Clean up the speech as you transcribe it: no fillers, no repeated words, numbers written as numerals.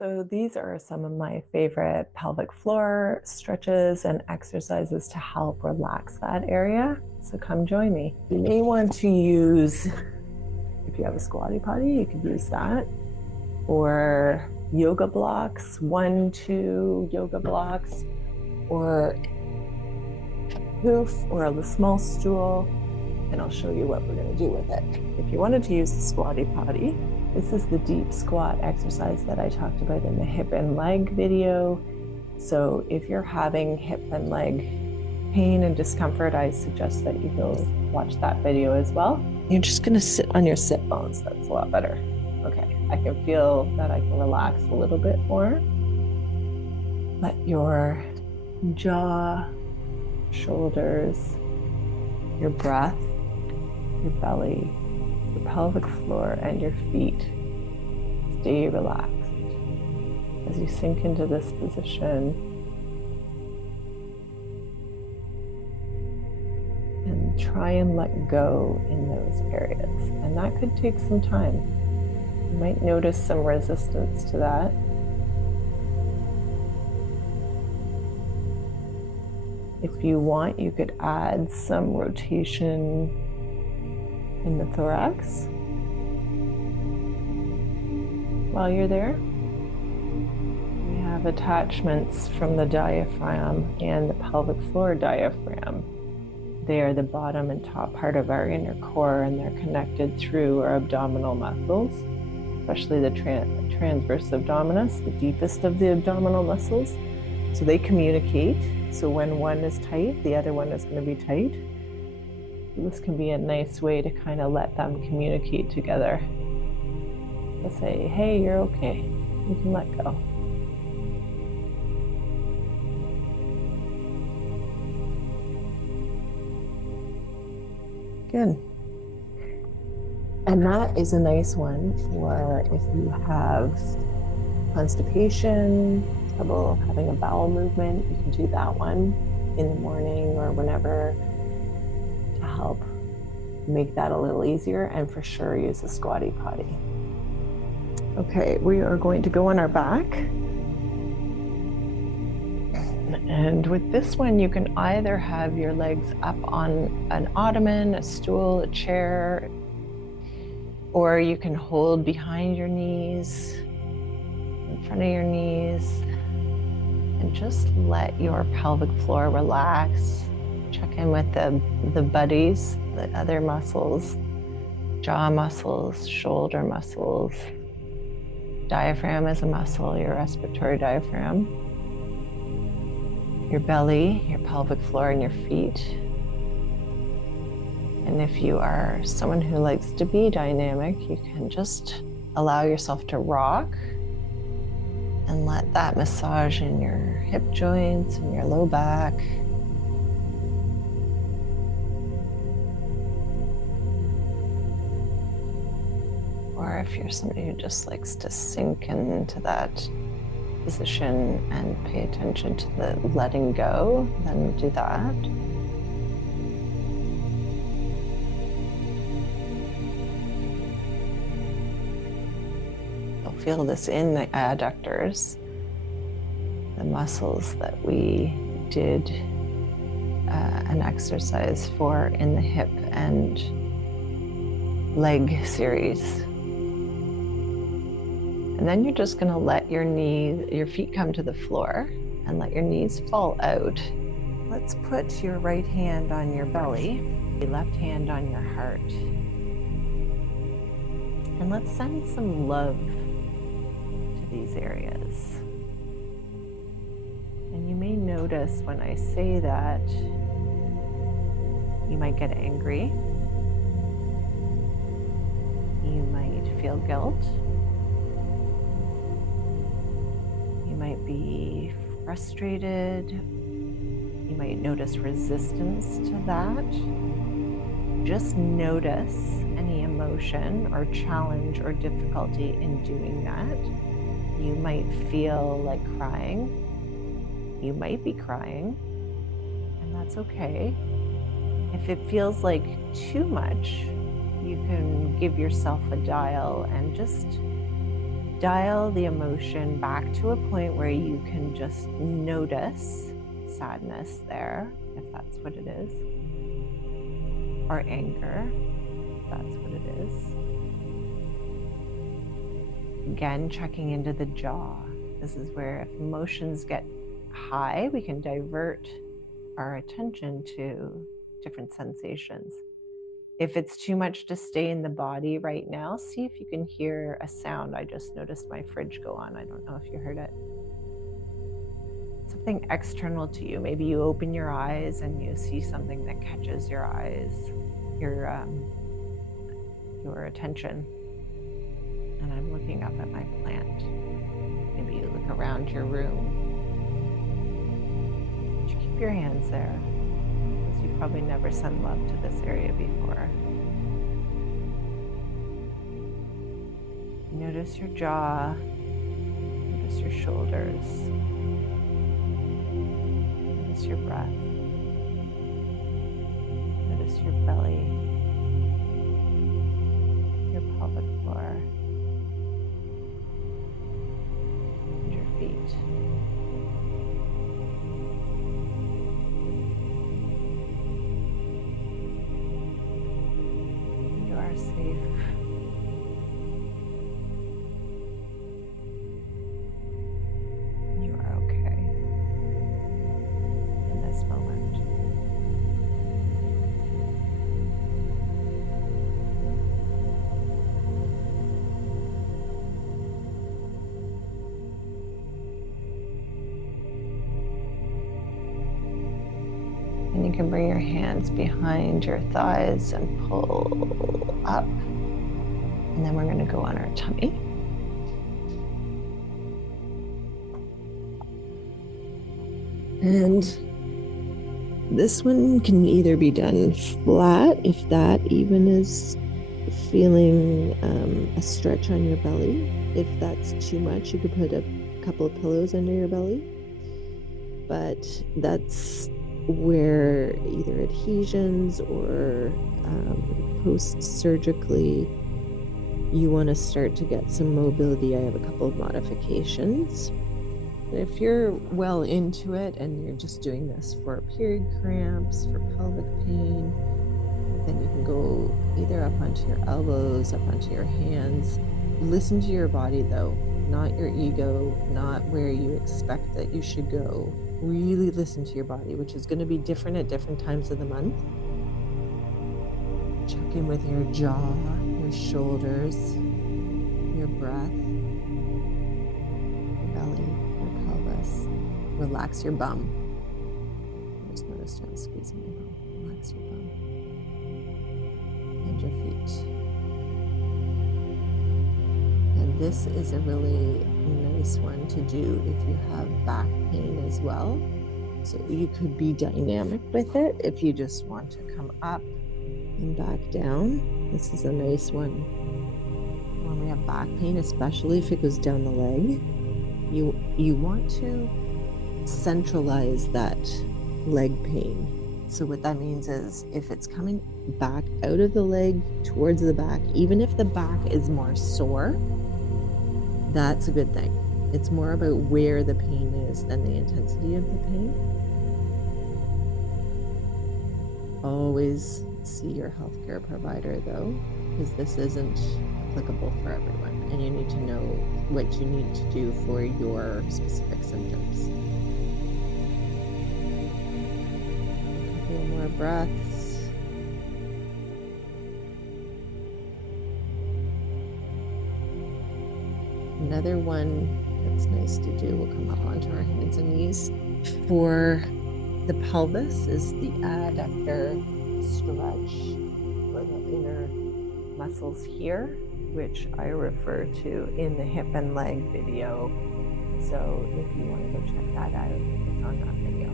So these are some of my favorite pelvic floor stretches and exercises to help relax that area. So come join me. You may want to use, if you have a squatty potty, you could use that. Or yoga blocks, 1-2 yoga blocks, or a poof, or a small stool. And I'll show you what we're going to do with it. If you wanted to use the squatty potty, this is the deep squat exercise that I talked about in the hip and leg video. So if you're having hip and leg pain and discomfort, I suggest that you go watch that video as well. You're just going to sit on your sit bones. That's a lot better. Okay, I can feel that I can relax a little bit more. Let your jaw, shoulders, your breath, your belly, your pelvic floor, and your feet stay relaxed. As you sink into this position and try and let go in those areas. And that could take some time. You might notice some resistance to that. If you want, you could add some rotation in the thorax while you're there. We have attachments from the diaphragm and the pelvic floor diaphragm. They are the bottom and top part of our inner core, and they're connected through our abdominal muscles, especially the transverse abdominis, the deepest of the abdominal muscles. So they communicate. So when one is tight, the other one is going to be tight. This can be a nice way to kind of let them communicate together. To say, hey, you're okay. You can let go. Good. And that is a nice one for if you have constipation, trouble having a bowel movement, you can do that one in the morning or whenever to help make that a little easier, and for sure use a squatty potty. Okay, we are going to go on our back. And with this one, you can either have your legs up on an ottoman, a stool, a chair, or you can hold behind your knees, in front of your knees, and just let your pelvic floor relax. Check in with the buddies, the other muscles, jaw muscles, shoulder muscles. Diaphragm is a muscle, your respiratory diaphragm. Your belly, your pelvic floor, and your feet. And if you are someone who likes to be dynamic, you can just allow yourself to rock and let that massage in your hip joints and your low back. Or if you're somebody who just likes to sink into that position and pay attention to the letting go, then do that. You'll feel this in the adductors, the muscles that we did an exercise for in the hip and leg series. And then you're just going to let your feet come to the floor and let your knees fall out. Let's put your right hand on your belly, your left hand on your heart. And let's send some love to these areas. And you may notice when I say that, you might get angry. You might feel guilt. Might be frustrated. You might notice resistance to that. Just notice any emotion or challenge or difficulty in doing that. You might feel like crying. You might be crying, and that's okay. If it feels like too much, you can give yourself a dial and just dial the emotion back to a point where you can just notice sadness there, if that's what it is, or anger, if that's what it is. Again, checking into the jaw. This is where if emotions get high, we can divert our attention to different sensations. If it's too much to stay in the body right now, see if you can hear a sound. I just noticed my fridge go on. I don't know if you heard it. Something external to you. Maybe you open your eyes and you see something that catches your eyes, your attention. And I'm looking up at my plant. Maybe you look around your room. But you keep your hands there, because you've probably never sent love to this area before. Notice your jaw, notice your shoulders, notice your breath, notice your belly, your pelvic floor, and your feet. You are safe. You are okay in this moment. And you can bring your hands behind your thighs and pull up. And then we're going to go on our tummy. And this one can either be done flat, if that even is feeling a stretch on your belly. If that's too much, you could put a couple of pillows under your belly. But that's where either adhesions or post-surgically you want to start to get some mobility. I have a couple of modifications. If you're well into it and you're just doing this for period cramps, for pelvic pain, then you can go either up onto your elbows, up onto your hands. Listen to your body though, not your ego, not where you expect that you should go. Really listen to your body, which is going to be different at different times of the month. Check in with your jaw, your shoulders, your breath, your belly, your pelvis. Relax your bum. I just noticed I'm squeezing your bum. Relax your bum. And your feet. And this is a really nice one to do if you have back pain as well. So you could be dynamic with it if you just want to come up and back down. This is a nice one when we have back pain, especially if it goes down the leg. You want to centralize that leg pain. So what that means is if it's coming back out of the leg towards the back, even if the back is more sore, that's a good thing. It's more about where the pain is than the intensity of the pain. Always see your healthcare provider though, because this isn't applicable for everyone, and you need to know what you need to do for your specific symptoms. A couple more breaths. Another one that's nice to do, we'll come up onto our hands and knees. For the pelvis is the adductor stretch, or the inner muscles here, which I refer to in the hip and leg video. So if you want to go check that out, it's on that video.